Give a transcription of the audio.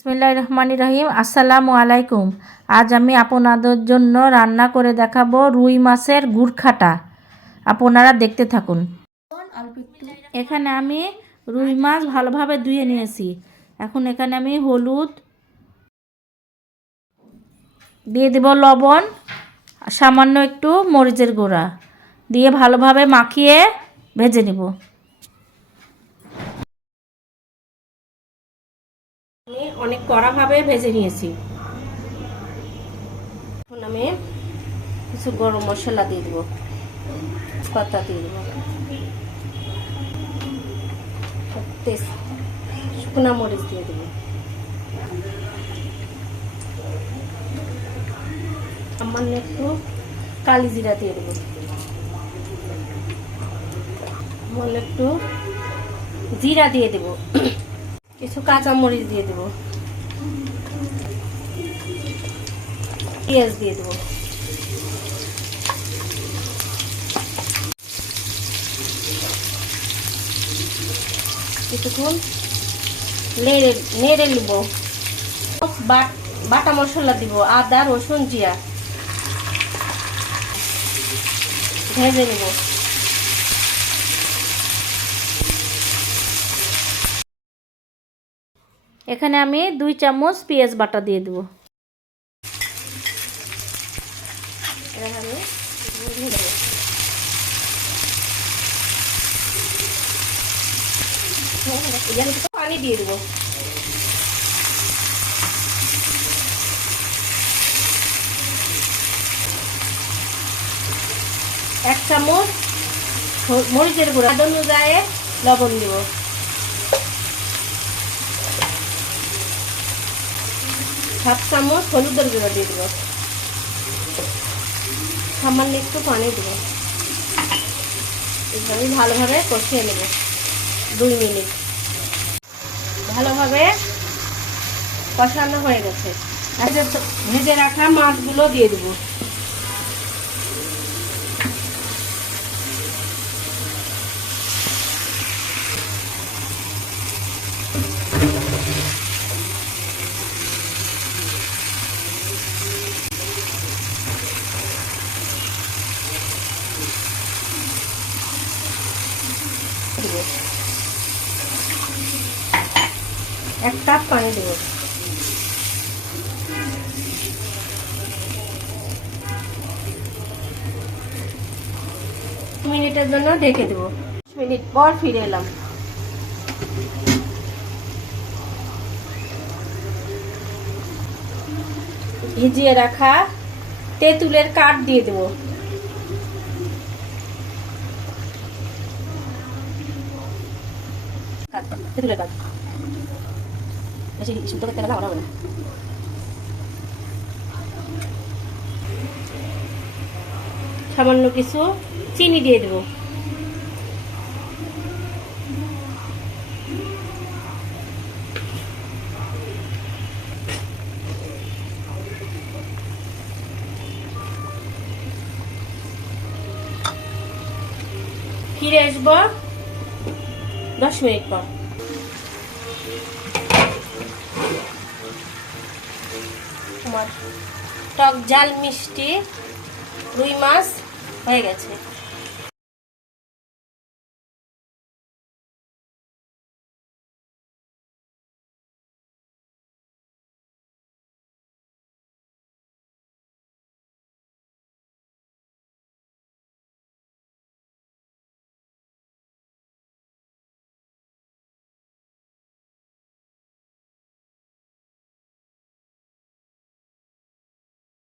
বিসমিল্লাহির রহমানির রহিম। আসসালামু আলাইকুম। আজ আমি আপনাদের জন্য রান্না করে দেখাবো রুই মাছের গুড়খাটা। আপনারা দেখতে থাকুন। এখানে আমি রুই মাছ ভালোভাবে ধুয়ে নিয়েছি। এখন এখানে আমি হলুদ দিয়ে দেব, লবণ, সামান্য একটু মরিচের গুঁড়া দিয়ে ভালোভাবে মাখিয়ে ভেজে নেব। আমি অনেক কড়াভাবে ভেজে নিয়েছি। এখন আমি কিছু গরম মশলা দিয়ে দেবো, পাতা দিয়ে দেবো, শুকনা মরিচ দিয়ে দেবো, সামান্য একটু কালি জিরা দিয়ে দেবো, সামান্য একটু জিরা দিয়ে দেবো, কিছু কাঁচা মরিচ দিয়ে দেবো, পেঁয়াজ দিয়ে দেবো, কিছুক্ষণ নেড়ে নেব। বাটা মশলা দিব, আদা রসুন জিরা ভেজে নেব। এখানে আমি 2 চামচ পেঁয়াজ বাটা দিয়ে দেব। পানি দিয়ে দেবো। এক চামচ মরিচের গুঁড়া, অনুযায়ী লবণ দিব, হাফ চামচ হলুদের গুঁড়া দিয়ে দেবো, সামান্য একটু পানি দেবো। আমি ভালোভাবে কষিয়ে নেব 2 মিনিট। ভালোভাবে কষানো হয়ে গেছে। ভেজে রাখা মাছগুলো দিয়ে দেবো। এক কাপ পানি দেবো। মিনিটের জন্য ঢেকে দেবো। 5 মিনিট পর ফিরে এলাম। ভিজিয়ে রাখা তেঁতুলের কাঠ দিয়ে দেবো। তেঁতুলের কাঠ বেশি শুদ্ধ করতে গেলে হবে না। সামান্য কিছু চিনি দিয়ে দেবো। ফিরে আসবো 10 মিনিট পর। টক ঝাল মিষ্টি রুই মাছ হয়ে গেছে।